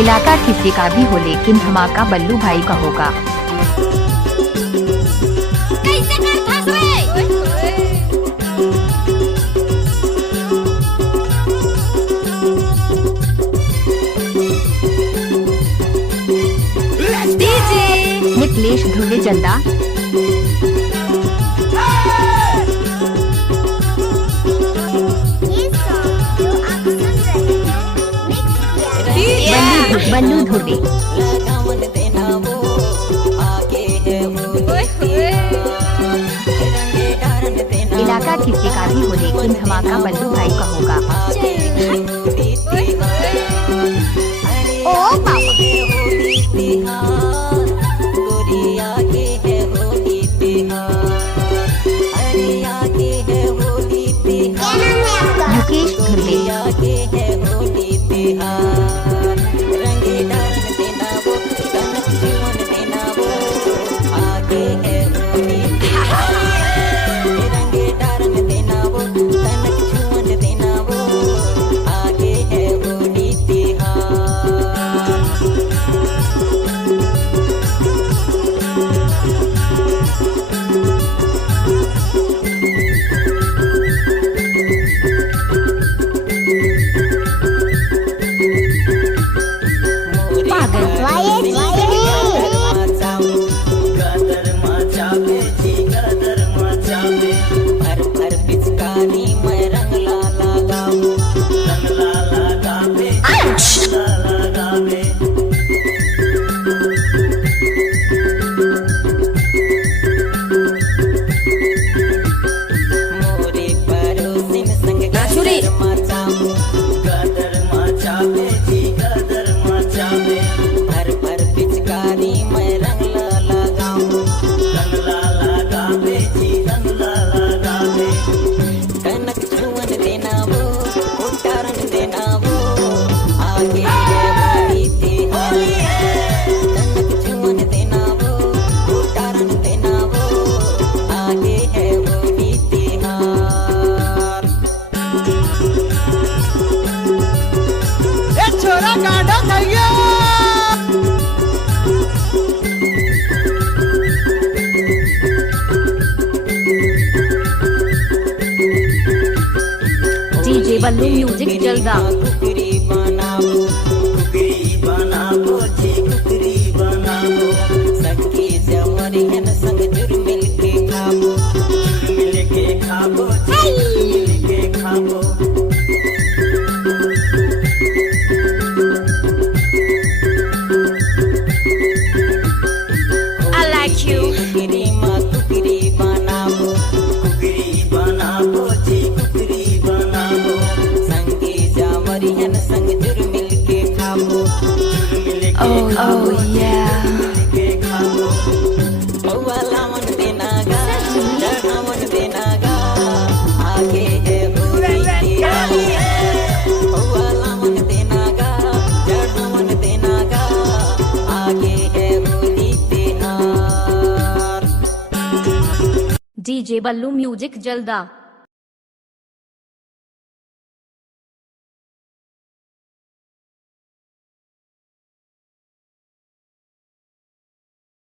इलाका किसी का भी हो लेकिन धमाका बल्लू भाई का होगा। मिथिलेश ध्रुवे जल्दा। बल्लू ध्रुवे इलाका किसी का भी हो लेकिन धमाका बल्लू भाई का होगा। ओ मुकेश ध्रुवे डीजे बल्लू म्यूजिक जल्दा। Oh yeah. डीजे बल्लू म्यूजिक जल्दा।